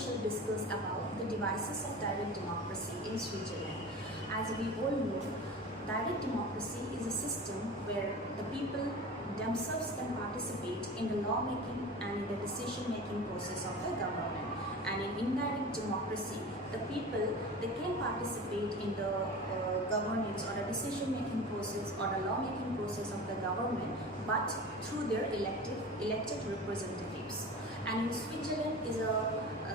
shall discuss about the devices of direct democracy in Switzerland. As we all know, direct democracy is a system where the people themselves can participate in the lawmaking and in the decision-making process of the government. And in indirect democracy, the people, they can participate in the governance or the decision-making process or the lawmaking process of the government, but through their elected representatives. And in Switzerland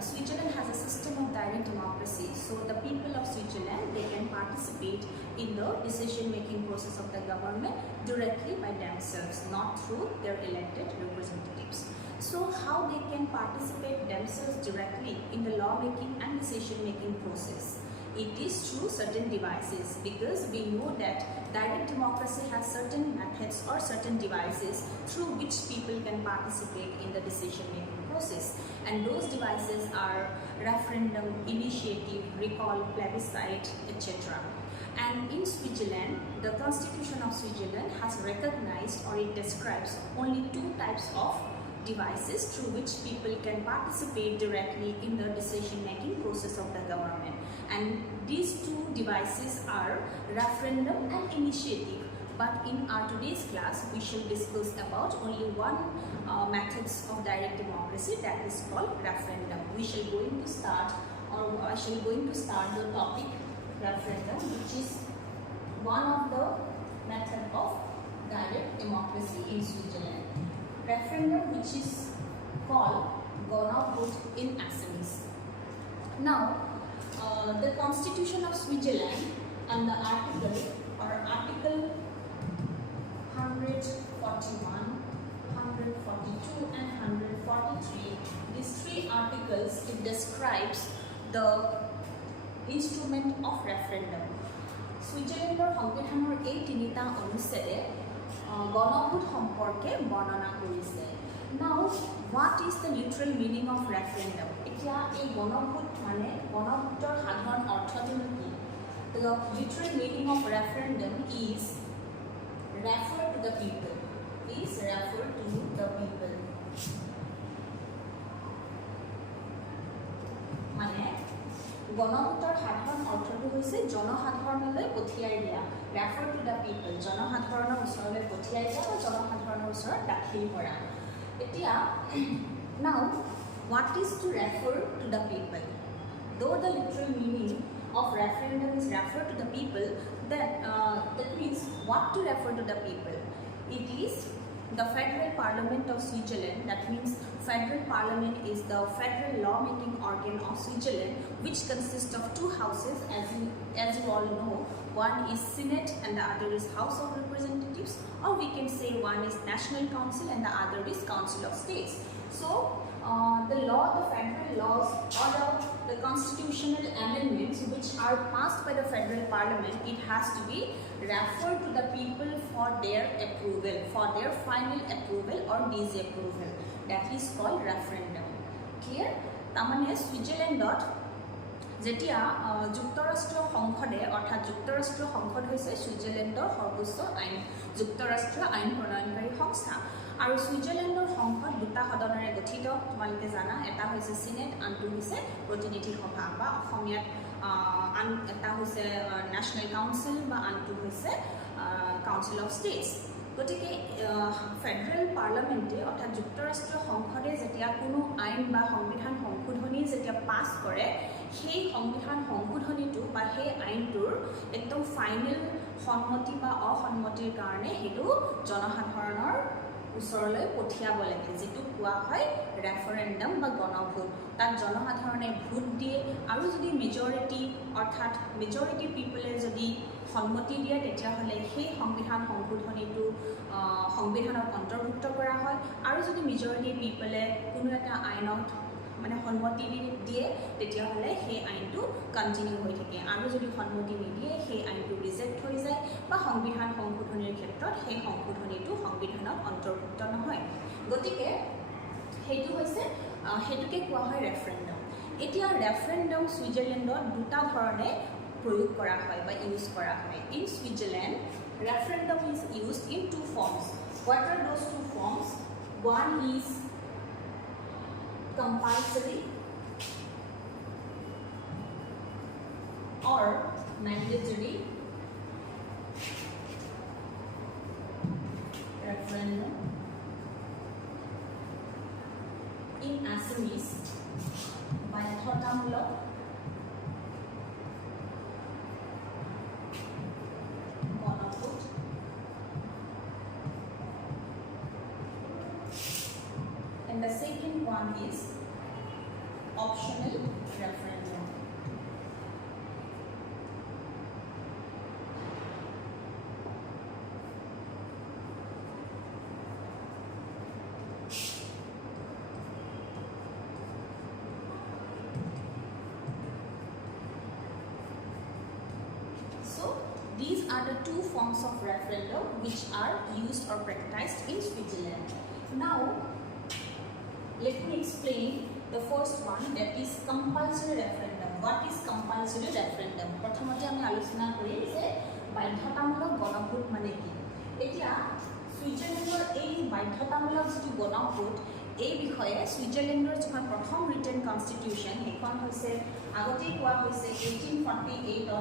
Switzerland has a system of direct democracy, so the people of Switzerland, they can participate in the decision-making process of the government directly by themselves, not through their elected representatives. So how they can participate themselves directly in the lawmaking and decision-making process? It is through certain devices, because we know that direct democracy has certain methods or certain devices through which people can participate in the decision-making process. And those devices are referendum, initiative, recall, plebiscite, etc. And in Switzerland, the Constitution of Switzerland has recognized, or it describes, only two types of devices through which people can participate directly in the decision-making process of the government. And these two devices are referendum and initiative. But in our today's class, we shall discuss about only one methods of direct democracy, that is called referendum. We shall going to start, or I shall going to start the topic referendum, which is one of the method of direct democracy in Switzerland. Referendum, which is called Gauhati in Assamese. Now, the Constitution of Switzerland and the article 141, 142 and 143, these three articles, it describes the instrument of referendum. Switzerlandৰ সংবিধানৰ এই তিনিটা অনুচ্ছেদে গণভোট সম্পৰ্কে বৰ্ণনা কৰিছে। Now, what is the literal meaning of referendum? এতিয়া এই গণভোট মানে গণভোটৰ সাধাৰণ অৰ্থটো কি? The literal meaning of referendum is refer to the people. Please refer to the people. মানে গণভোটৰ সাধাৰণ অৰ্থটো হৈছে জনসাধাৰণলৈ পঠিয়াই দিয়া, ৰেফাৰ টু দ্য পিপল, জনসাধাৰণৰ ওচৰলৈ পঠিয়াই দিয়া বা জনসাধাৰণৰ ওচৰত দাখিল কৰা। এতিয়া now what is to refer to the people? Though the literal meaning of referendum is refer to the people, that means what to refer to the people? It is the Federal Parliament of Switzerland. That means Federal Parliament is the federal lawmaking organ of Switzerland, which consists of two houses, as you all know. One is Senate and the other is House of Representatives, or we can say one is National Council and the other is Council of States. So the federal laws or the constitutional amendments which are passed by the Federal Parliament, it has to be referred to the people for their approval, for their final approval or disapproval. That is called referendum. Clear? তাৰমানে Switzerlandত যেতিয়া যুক্তৰাষ্ট্ৰীয় সংসদে, অৰ্থাৎ যুক্তৰাষ্ট্ৰীয় সংসদ হৈছে ছুইজাৰলেণ্ডৰ সৰ্বোচ্চ আইন যুক্তৰাষ্ট্ৰীয় আইন প্ৰণয়নকাৰী সংস্থা। আৰু ছুইজাৰলেণ্ডৰ সংসদ দুটা সদনেৰে গঠিত, তোমালোকে জানা, এটা হৈছে সিনেট, আনটো হৈছে প্ৰতিনিধি সভা বা অসমীয়াত আন এটা হৈছে নেশ্যনেল কাউন্সিল বা আনটো হৈছে কাউন্সিল অফ ষ্টেটছ। গতিকে ফেডাৰেল পাৰ্লামেণ্টে অৰ্থাৎ যুক্তৰাষ্ট্ৰীয় সংসদে যেতিয়া কোনো আইন বা সংবিধান সংশোধনী যেতিয়া পাছ কৰে, সেই সংবিধান সংশোধনীটো বা সেই আইনটোৰ একদম ফাইনেল সন্মতি বা অসন্মতিৰ কাৰণে সেইটো জনসাধাৰণৰ ওচৰলৈ পঠিয়াব লাগে, যিটো কোৱা হয় ৰেফাৰেণ্ডাম বা গণভোট। তাত জনসাধাৰণে ভোট দিয়ে, আৰু যদি মেজৰিটি অৰ্থাৎ মেজৰিটি পিপলে যদি সন্মতি দিয়ে, তেতিয়াহ'লে সেই সংবিধান সংশোধনীটো সংবিধানত অন্তৰ্ভুক্ত কৰা হয়। আৰু যদি মেজৰিটি পিপলে কোনো এটা আইনত মানে সন্মতি দিয়ে, তেতিয়াহ'লে সেই আইনটো কণ্টিনিউ হৈ থাকে। আৰু যদি সন্মতি নিদিয়ে, সেই আইনটো ৰিজেক্ট হৈ যায় বা সংবিধান সংশোধনীৰ ক্ষেত্ৰত সেই সংশোধনীটো সংবিধানত অন্তৰ্ভুক্ত নহয়। গতিকে সেইটো হৈছে সেইটোকে কোৱা হয় ৰেফাৰেণ্ডাম। এতিয়া ৰেফাৰেণ্ডাম ছুইজাৰলেণ্ডত দুটা ধৰণে প্ৰয়োগ কৰা হয় বা ইউজ কৰা হয়। In Switzerland referendum is used in two forms. What are those two forms? One is compulsory mandatory referendum in Assamese বাধ্যতামূলক গণভোট and the second one is optional referendum. These are the two forms of referendum which are used or practiced in Switzerland. Now, let me explain the first one, that is compulsory referendum. What is compulsory referendum? Prothamote ami alochona kori je বাধ্যতামূলক গণভোট মানে কি? এতিয়া সুইজারল্যান্ডৰ এই বাধ্যতামূলক যেটো গণভোট এই বিষয়ে সুইজারল্যান্ডৰ যিখন প্ৰথম ৰিটেন কনস্টিটিউশন সেইখন হৈছে আগতেই কোৱা হৈছে 1848 ত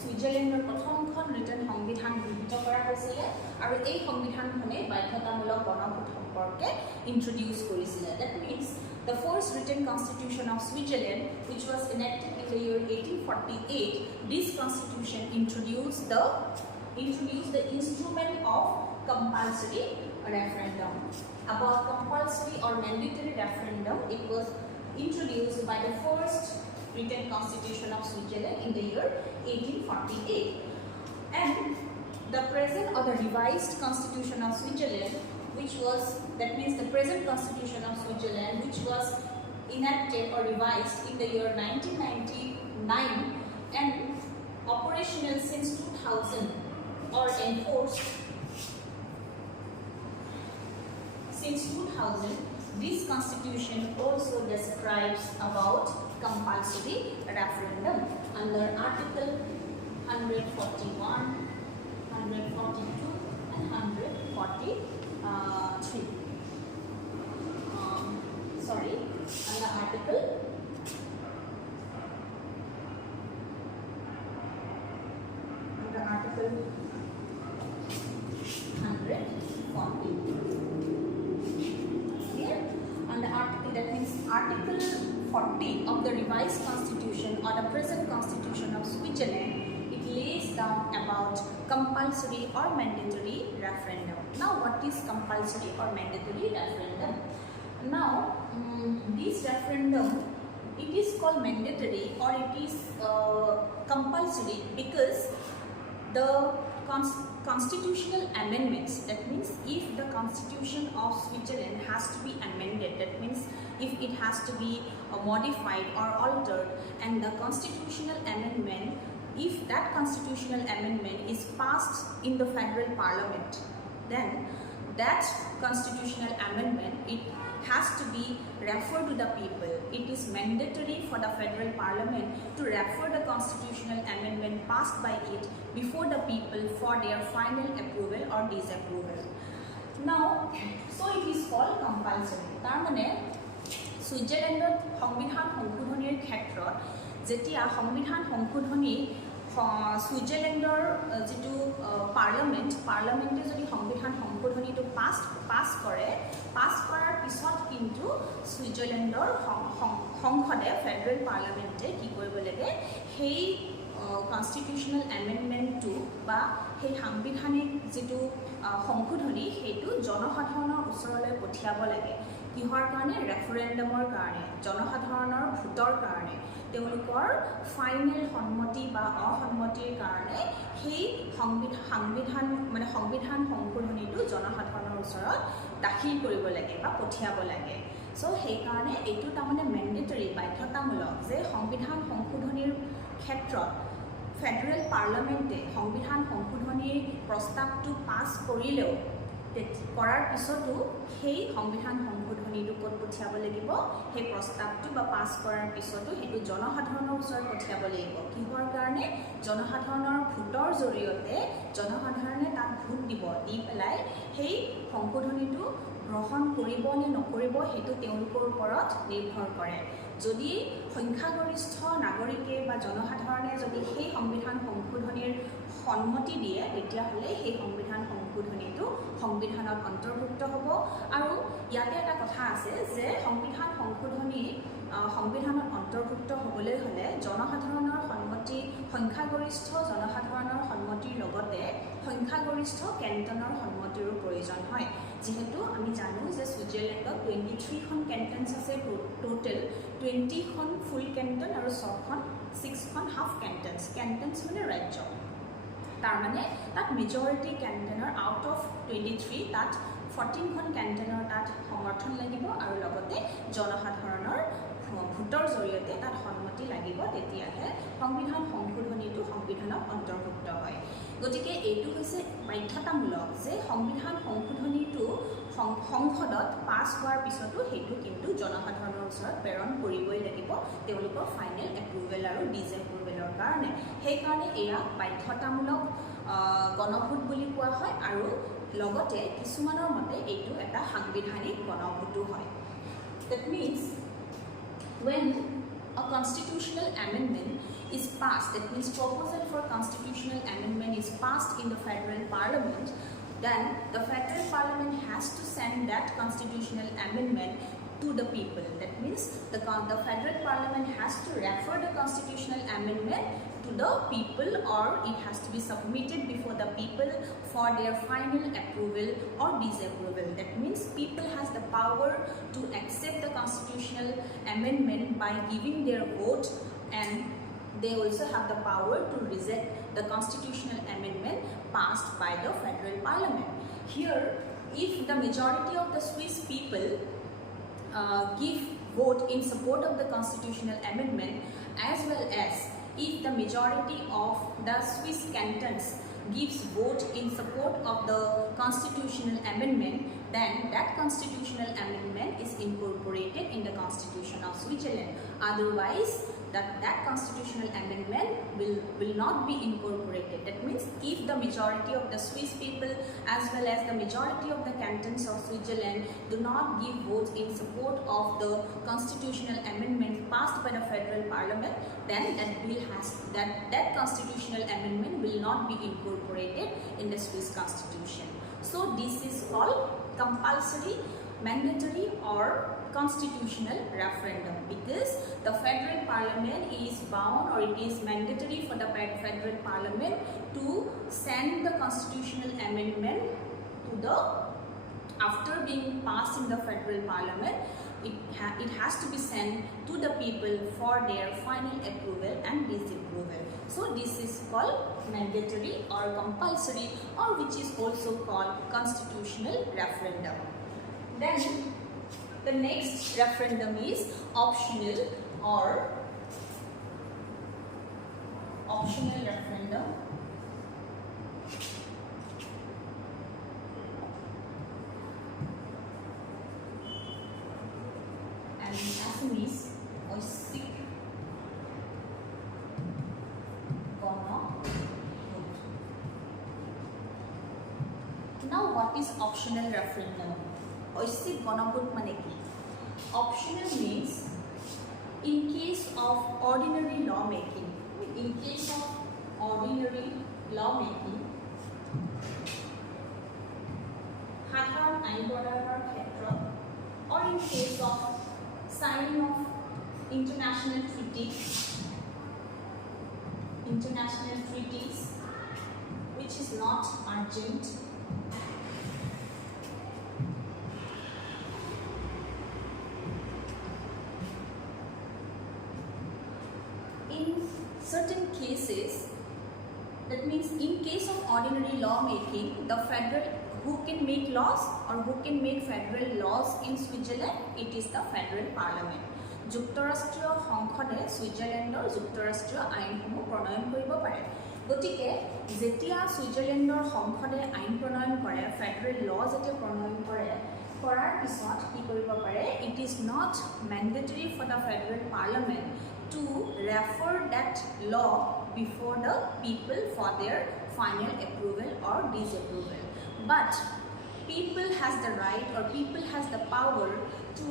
সুইজারল্যান্ডৰ প্ৰথমখন ৰিটেন সংবিধান গৃহীত কৰা হৈছিল আৰু এই সংবিধানখনে বাধ্যতামূলক গণভোট সম্পৰ্কে ইন্ট্ৰোডিউস কৰিছিল. That means the first written constitution of Switzerland, which was enacted in the year 1848, this constitution introduced the instrument of compulsory referendum. About compulsory or mandatory referendum, it was introduced by the first written constitution of Switzerland in the year 1848. And the present or the revised constitution of Switzerland, which was, that means the present constitution of Switzerland, which was enacted or revised in the year 1999 and operational since 2000 or enforced since 2000, this constitution also describes about compulsory referendum under Article 141, 142 and 143. Under Article 140. Here, under article, that means Article 40 of the revised constitution or the present constitution of Switzerland, it lays down about compulsory or mandatory referendum. Now, what is compulsory or mandatory referendum? Now, this referendum, it is called mandatory or it is compulsory because the constitutional amendments, that means if the constitution of Switzerland has to be amended, that means if it has to be modified or altered, and the constitutional amendment, if that constitutional amendment is passed in the federal parliament, then that constitutional amendment, it has to be referred to the people. It is mandatory for the federal parliament to refer the constitutional amendment passed by it before the people for their final approval or disapproval. Now, so it is called compulsory. Tar mane Switzerlandot সংবিধান সংশোধনীৰ ক্ষেত্ৰত যেতিয়া সংবিধান সংশোধনী সুইজাৰলেণ্ডৰ যেটো পাৰ্লামেণ্টে যদি সংবিধান সংশোধনীটো পাছ কৰাৰ পিছত কিন্তু সুইজাৰলেণ্ডৰ সংসদে ফেডাৰেল পাৰ্লামেণ্টে কি কৰিব লাগে সেই কনষ্টিটিউচনেল এমেণ্ডমেণ্টটো বা সেই সাংবিধানিক যেটো সংশোধনী সেইটো জনসাধাৰণৰ ওচৰলৈ পঠিয়াব লাগে কিহৰ কাৰণে ৰেফাৰেণ্ডমৰ কাৰণে জনসাধাৰণৰ ভোটৰ কাৰণে তেওঁলোকৰ ফাইনেল সন্মতি বা অসন্মতিৰ কাৰণে সেই সংবিধান সংশোধনীটো জনসাধাৰণৰ ওচৰত দাখিল কৰিব লাগে বা পঠিয়াব লাগে সো সেই কাৰণে এইটো তাৰমানে মেণ্ডেটৰী বাধ্যতামূলক যে সংবিধান সংশোধনীৰ ক্ষেত্ৰত ফেডাৰেল পাৰ্লামেণ্টে সংবিধান সংশোধনীৰ প্ৰস্তাৱটো পাছ কৰিলেও কৰাৰ পিছতো সেই সংবিধান সংশোধনীটো ক'ত পঠিয়াব লাগিব সেই প্ৰস্তাৱটো বা পাছ কৰাৰ পিছতো সেইটো জনসাধাৰণৰ ওচৰত পঠিয়াব লাগিব কিহৰ কাৰণে জনসাধাৰণৰ ভোটৰ জৰিয়তে জনসাধাৰণে তাক ভোট দিব দি পেলাই সেই সংশোধনীটো গ্ৰহণ কৰিব নে নকৰিব সেইটো তেওঁলোকৰ ওপৰত নিৰ্ভৰ কৰে যদি সংখ্যাগৰিষ্ঠ নাগৰিকে বা জনসাধাৰণে যদি সেই সংবিধান সংশোধনীৰ সন্মতি দিয়ে তেতিয়াহ'লে সেই সংবিধান সংশোধনীটো সংবিধানত অন্তৰ্ভুক্ত হ'ব। আৰু ইয়াতে এটা কথা আছে যে সংবিধান সংশোধনী সংবিধানত অন্তৰ্ভুক্ত হ'বলৈ হ'লে জনসাধাৰণৰ সন্মতি, সংখ্যাগৰিষ্ঠ জনসাধাৰণৰ সন্মতিৰ লগতে সংখ্যাগৰিষ্ঠ কেণ্টনৰ সন্মতিৰো প্ৰয়োজন হয়। যিহেতু আমি জানো যে ছুইজাৰলেণ্ডত 23খন কেণ্টনছ আছে, টোটেল 20খন ফুল কেণ্টন আৰু 6খন হাফ কেণ্টনছ। কেণ্টনছ মানে ৰাজ্য। তাৰমানে তাত মেজৰিটি কেণ্টনৰ আউট অফ 23 তাত 14খন কেণ্টনৰ তাত সমৰ্থন লাগিব আৰু লগতে জনসাধাৰণৰ ভোটৰ জৰিয়তে তাত সন্মতি লাগিব, তেতিয়াহে সংবিধান সংশোধনীটো সংবিধানত অন্তৰ্ভুক্ত হয়। গতিকে এইটো হৈছে বাধ্যতামূলক যে সংবিধান সংশোধনীটো সংসদত পাছ হোৱাৰ পিছতো সেইটো কিন্তু জনসাধাৰণৰ ওচৰত প্ৰেৰণ কৰিবই লাগিব তেওঁলোকৰ ফাইনেল এপ্ৰুভেল আৰু ডিজএপ্ৰুভেলৰ কাৰণে। সেইকাৰণে এয়া বাধ্যতামূলক গণভোট বুলি কোৱা হয় আৰু লগতে কিছুমানৰ মতে এইটো এটা সাংবিধানিক গণভোটো হয়। That means when a constitutional amendment is passed, that means proposal for constitutional amendment is passed in the federal parliament, then the federal parliament has to send that constitutional amendment to the people. That means the federal parliament has to refer the constitutional amendment to the people, or it has to be submitted before the people for their final approval or disapproval. That means people has the power to accept the constitutional amendment by giving their vote, and they also have the power to reject the constitutional amendment passed by the federal parliament. Here, if the majority of the Swiss people give vote in support of the constitutional amendment, as well as if the majority of the Swiss cantons gives vote in support of the constitutional amendment, then that constitutional amendment is incorporated in the Constitution of Switzerland. Otherwise, that constitutional amendment will not be incorporated. That means if the majority of the Swiss people as well as the majority of the cantons of Switzerland do not give votes in support of the constitutional amendment passed by the federal parliament, then that constitutional amendment will not be incorporated in the Swiss constitution. So this is called compulsory, mandatory or constitutional referendum, because the federal parliament is bound, or it is mandatory for the federal parliament to send the constitutional amendment to the, after being passed in the federal parliament, it has to be sent to the people for their final approval and disapproval. So this is called mandatory or compulsory, or which is also called constitutional referendum. Then the next referendum is optional or optional referendum. And in Assamese, ঐচ্ছিক গণভোট. Now what is optional referendum? ঐচ্ছিক গণভোট মানে কি? Optional means in case of ordinary lawmaking. In case of ordinary lawmaking, সাধাৰণ আইন বৰ্ণনাৰ ক্ষেত্ৰত, or in case of signing of international treaties which is not urgent, in certain cases, that means in case of ordinary lawmaking, the federal, who can make laws or who can make federal laws in Switzerland, it is the federal parliament. যুক্তৰাষ্ট্ৰীয় সংসদে ছুইজাৰলেণ্ডৰ যুক্তৰাষ্ট্ৰীয় আইনসমূহ প্ৰণয়ন কৰিব পাৰে। গতিকে যেতিয়া ছুইজাৰলেণ্ডৰ সংসদে আইন প্ৰণয়ন কৰে, ফেডাৰেল ল যেতিয়া প্ৰণয়ন কৰাৰ পিছত কি কৰিব পাৰে, it is not mandatory for the federal parliament to refer that law before the people for their final approval or disapproval. But people has the right, or people has the power to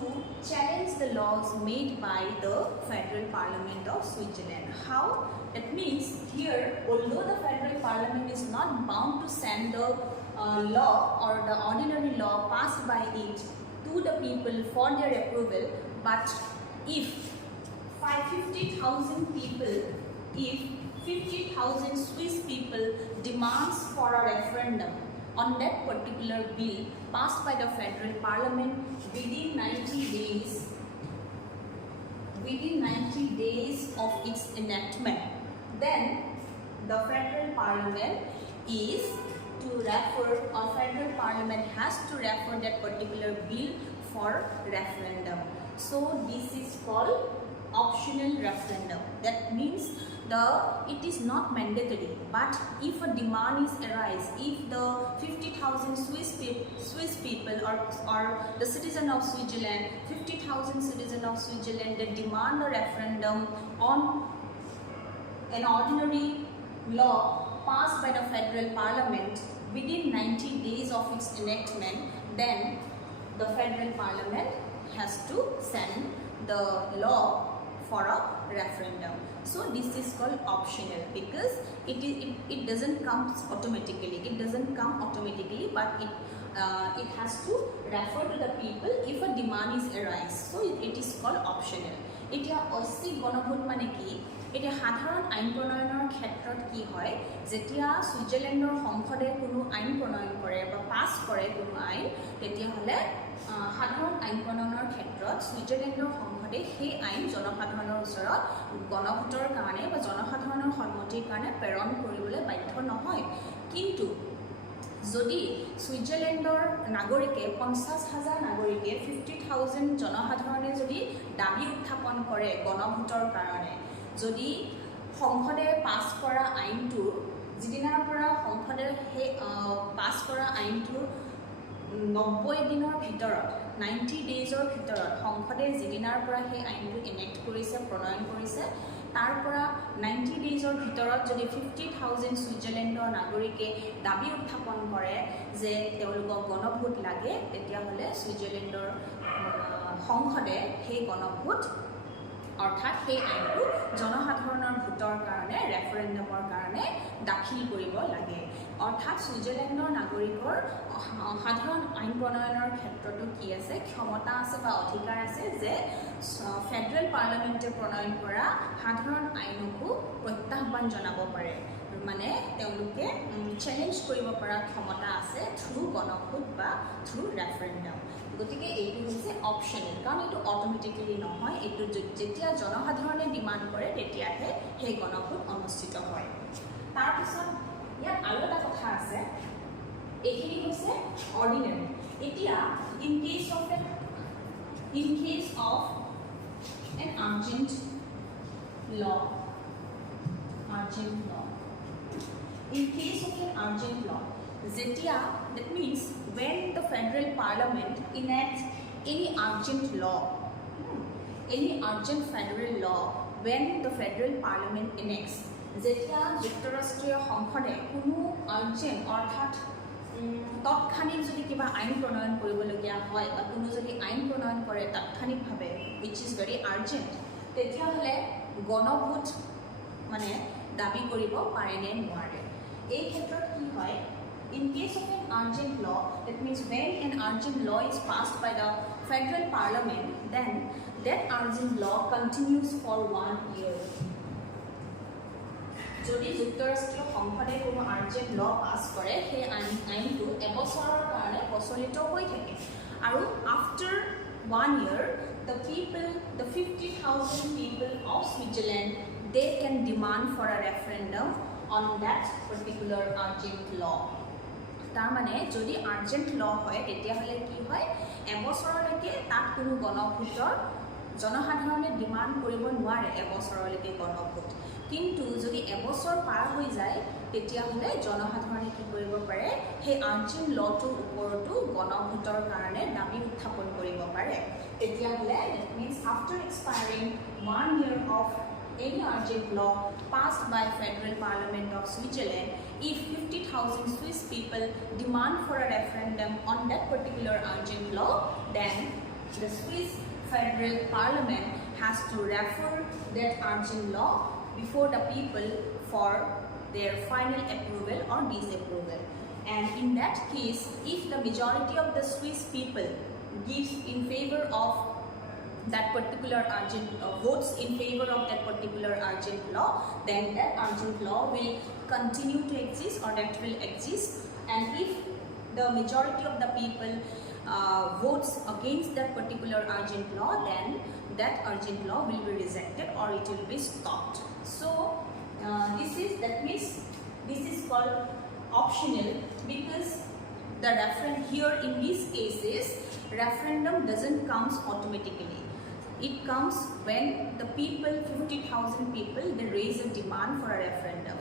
challenge the laws made by the Federal Parliament of Switzerland. How? That means here, although the Federal Parliament is not bound to send the law or the ordinary law passed by it to the people for their approval, but if 50,000 people, if 50,000 Swiss people demands for a referendum on that particular bill passed by the Federal Parliament within 90 days of its enactment, then the Federal Parliament is to refer, or Federal Parliament has to refer that particular bill for referendum. So this is called optional referendum. That means it is not mandatory, but if a demand is arise, if the 50,000 Swiss people or the citizen of Switzerland, 50,000 citizen of Switzerland, they demand a referendum on an ordinary law passed by the Federal Parliament within 90 days of its enactment, then the Federal Parliament has to send the law for a referendum. So this is called optional because it doesn't come automatically. It doesn't come automatically, but it has to refer to the people if a demand is arise. So it is called optional. এতিয়া ঐচ্ছিক গণভোট মানে কি? এতিয়া সাধাৰণ আইন প্ৰণয়নৰ ক্ষেত্ৰত কি হয়, যেতিয়া ছুইজাৰলেণ্ডৰ সংসদে কোনো আইন প্ৰণয়ন কৰে বা পাছ কৰে কোনো আইন, তেতিয়াহ'লে সাধাৰণ আইন প্ৰণয়নৰ ক্ষেত্ৰত ছুইজাৰলেণ্ডৰ সংসদে সেই আইন জনসাধাৰণৰ ওচৰত গণভোটৰ কাৰণে বা জনসাধাৰণৰ সন্মতিৰ কাৰণে প্ৰেৰণ কৰিবলৈ বাধ্য নহয়। কিন্তু যদি ছুইজাৰলেণ্ডৰ নাগৰিকে 50,000 নাগৰিকে 50,000 জনসাধাৰণে যদি দাবী উত্থাপন কৰে গণভোটৰ কাৰণে, যদি সংসদে পাছ কৰা আইনটো যিদিনাৰ পৰা সংসদে সেই পাছ কৰা আইনটো 90 দিনৰ ভিতৰত 90 ডেজৰ ভিতৰত সংসদে যিদিনাৰ পৰা সেই আইনটো ইনেক্ট কৰিছে প্ৰণয়ন কৰিছে তাৰ পৰা 90 ডেজৰ ভিতৰত যদি 50,000 ছুইজাৰলেণ্ডৰ নাগৰিকে দাবী উত্থাপন কৰে যে তেওঁলোকক গণভোট লাগে, তেতিয়াহ'লে ছুইজাৰলেণ্ডৰ সংসদে সেই গণভোট অৰ্থাৎ সেই আইনটো জনসাধাৰণৰ ভোটৰ কাৰণে ৰেফাৰেণ্ডমৰ কাৰণে দাখিল কৰিব লাগে। অৰ্থাৎ ছুইজাৰলেণ্ডৰ নাগৰিকৰ সাধাৰণ আইন প্ৰণয়নৰ ক্ষেত্ৰতো কি আছে, ক্ষমতা আছে বা অধিকাৰ আছে যে ফেডাৰেল পাৰ্লামেণ্টে প্ৰণয়ন কৰা সাধাৰণ আইনকো প্ৰত্যাহ্বান জনাব পাৰে, মানে তেওঁলোকে চেলেঞ্জ কৰিব পৰা ক্ষমতা আছে থ্ৰু গণভোট বা থ্ৰু ৰেফাৰেণ্ডম। গতিকে এইটো হৈছে অপশ্যনেল, কাৰণ এইটো অট'মেটিকেলি নহয়, এইটো যেতিয়া জনসাধাৰণে ডিমাণ্ড কৰে তেতিয়াহে সেই গণভোট অনুষ্ঠিত হয়। তাৰপিছত ইয়াত আৰু এটা কথা আছে, এইখিনি হৈছে অৰ্ডিনেৰী। এতিয়া in case of an urgent law, in case of an urgent law, zetia, that means when the federal parliament enacts any urgent law, any urgent federal law, when the federal parliament enacts, zetia যুক্তৰাষ্ট্ৰীয় সংসদে কোনো urgent অৰ্থাৎ তৎক্ষণিক যদি কিবা আইন প্ৰণয়ন কৰিবলগীয়া হয় বা কোনো যদি আইন প্ৰণয়ন কৰে তাৎক্ষণিকভাৱে which is very urgent, তেতিয়াহ'লে গণভোট মানে দাবী কৰিব পাৰে নে নোৱাৰে। এই ক্ষেত্ৰত কি হয়, in case of an urgent law, that means when an urgent law is passed by the federal parliament, then that urgent law continues for 1 year. যদি যুক্তৰাষ্ট্ৰীয় সংসদে কোনো আৰ্জেণ্ট ল পাছ কৰে সেই আইনটো এবছৰৰ কাৰণে প্ৰচলিত হৈ থাকে, আৰু after 1 year the 50,000 people of Switzerland, they can demand for a referendum on that particular urgent law. তাৰ মানে যদি আৰ্জেণ্ট ল হয় তেতিয়াহ'লে কি হয়, এবছৰলৈকে তাত কোনো গণভোটৰ জনসাধাৰণে ডিমাণ্ড কৰিব নোৱাৰে এবছৰলৈকে গণভোট। কিন্তু যদি এবছৰ পাৰ হৈ যায় তেতিয়াহ'লে জনসাধাৰণে কি কৰিব পাৰে, সেই আৰ্জেণ্ট লটোৰ ওপৰতো গণভোটৰ কাৰণে দাবী উত্থাপন কৰিব পাৰে। তেতিয়াহ'লে that means after expiring 1 year of any urgent law passed by Federal Parliament of Switzerland, if 50,000 Swiss people demand for a referendum on that particular urgent law, then the Swiss federal parliament has to refer that urgent law before the people for their final approval or disapproval. And in that case, if the majority of the Swiss people gives in favor of that particular urgent votes in favor of that particular urgent law, then that urgent law will continue to exist, or that will exist. And if the majority of the people votes against that particular urgent law, then that urgent law will be rejected or it will be stopped. So that means this is called optional, because the referendum here in these cases, referendum doesn't comes automatically. It comes when the people, 50,000 people, they raise a demand for a referendum.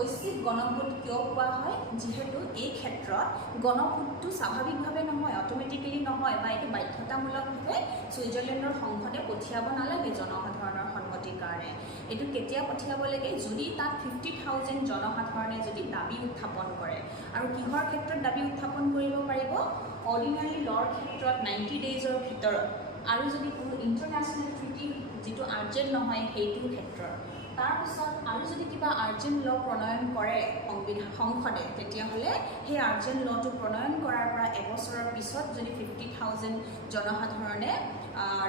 ঐচ্ছিক গণভোট কিয় কোৱা হয়, যেহেতু এই ক্ষেত্ৰত গণভোটটো স্বাভাৱিকভাৱে নহয়, অটোমেটিকেলি নহয়, বা এইটো বাধ্যতামূলকভাৱে ছুইজাৰলেণ্ডৰ সংসদে পঠিয়াব নালাগে জনসাধাৰণৰ সন্মতিৰ কাৰণে। এইটো কেতিয়া পঠিয়াব লাগে, যদি তাত 50,000 জনসাধাৰণে যদি দাবী উত্থাপন কৰে। আৰু কিহৰ ক্ষেত্ৰত দাবী উত্থাপন কৰিব পাৰিব, অৰ্ডিনাৰী লৰ ক্ষেত্ৰত 90 ডেইজৰ ভিতৰত, আৰু যদি কোনো ইণ্টাৰনেশ্যনেল ট্ৰিটি যিটো আৰ্জেণ্ট নহয় সেইটোৰ ক্ষেত্ৰত। তাৰপিছত আৰু যদি কিবা আৰ্জেণ্ট ল প্ৰণয়ন কৰে সংসদে, তেতিয়াহ'লে সেই আৰ্জেণ্ট লটো প্ৰণয়ন কৰাৰ পৰা এবছৰৰ পিছত যদি 50,000 জনসাধাৰণে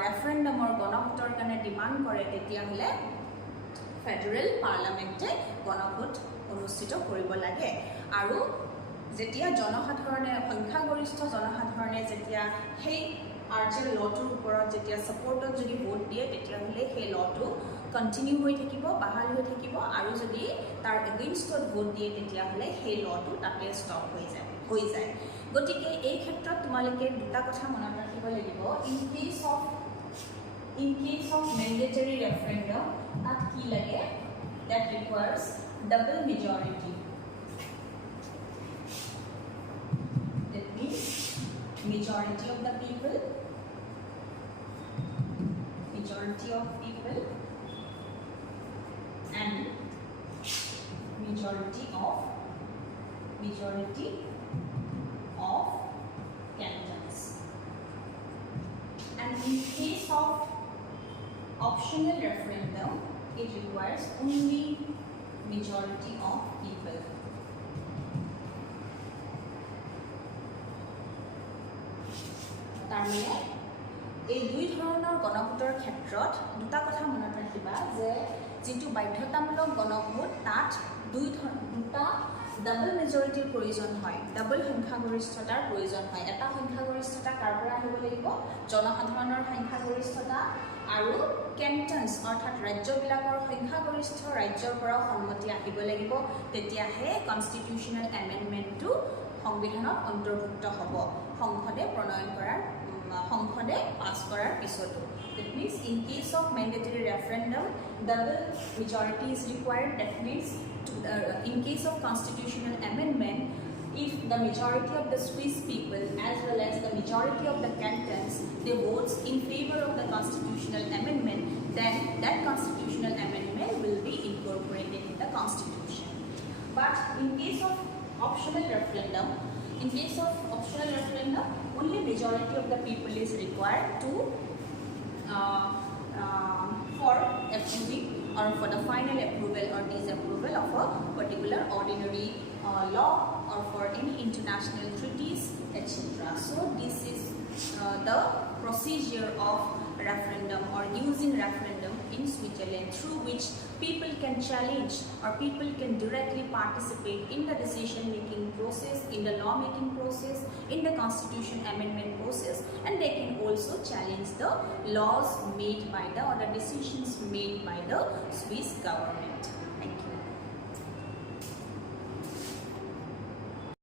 ৰেফাৰেণ্ডমৰ গণভোটৰ কাৰণে ডিমাণ্ড কৰে, তেতিয়াহ'লে ফেডাৰেল পাৰ্লামেণ্টে গণভোট অনুষ্ঠিত কৰিব লাগে। আৰু যেতিয়া জনসাধাৰণে, সংখ্যাগৰিষ্ঠ জনসাধাৰণে যেতিয়া সেই আৰ্জেণ্ট লটোৰ ওপৰত যেতিয়া ছাপৰ্টত যদি ভোট দিয়ে, তেতিয়াহ'লে সেই লটো কণ্টিনিউ হৈ থাকিব, বাহাল হৈ থাকিব। আৰু যদি তাৰ এগেইনষ্টত ভোট দিয়ে, তেতিয়াহ'লে সেই লটো তাতে ষ্টপ হৈ যায়। গতিকে এই ক্ষেত্ৰত তোমালোকে দুটা কথা মনত ৰাখিব লাগিব। ইন কেছ অফ মেণ্ডেটৰী ৰেফাৰেণ্ডম, তাত কি লাগে, that requires double majority. That means majority of people and majority of cantons. And in case of optional referendum, it requires only majority of people. তাৰমানে এই দুই ধৰণৰ গণভোটৰ ক্ষেত্ৰত দুটা কথা মনত ৰাখিবা, যে যিটো বাধ্যতামূলক গণভোট, তাত দুটা ডাবল মেজৰিটিৰ প্ৰয়োজন হয়, ডাবল সংখ্যাগৰিষ্ঠতাৰ প্ৰয়োজন হয়। এটা সংখ্যাগৰিষ্ঠতা কাৰ পৰা আহিব লাগিব, জনসাধাৰণৰ সংখ্যাগৰিষ্ঠতা, আৰু কেণ্টনছ অৰ্থাৎ ৰাজ্যবিলাকৰ সংখ্যাগৰিষ্ঠ ৰাজ্যৰ পৰাও সন্মতি আহিব লাগিব। তেতিয়াহে কনষ্টিটিউশ্যনেল এমেণ্ডমেণ্টটো সংবিধানত অন্তৰ্ভুক্ত হ'ব, সংসদে পাছ কৰাৰ পিছতো। That means in case of mandatory referendum, double majority is required. That means in case of constitutional amendment, if the majority of the Swiss people as well as the majority of the cantons, they votes in favor of the constitutional amendment, then that constitutional amendment will be incorporated in the constitution. But in case of optional referendum, only majority of the people is required to for approving or for the final approval or disapproval of a particular ordinary law or for any international treaties, etc. So this is the procedure of referendum or using referendum in Switzerland, through which people can challenge or people can directly participate in the decision making process, in the law making process, in the constitution amendment process, and they can also challenge the laws made by the, or the decisions made by the Swiss government. Thank you.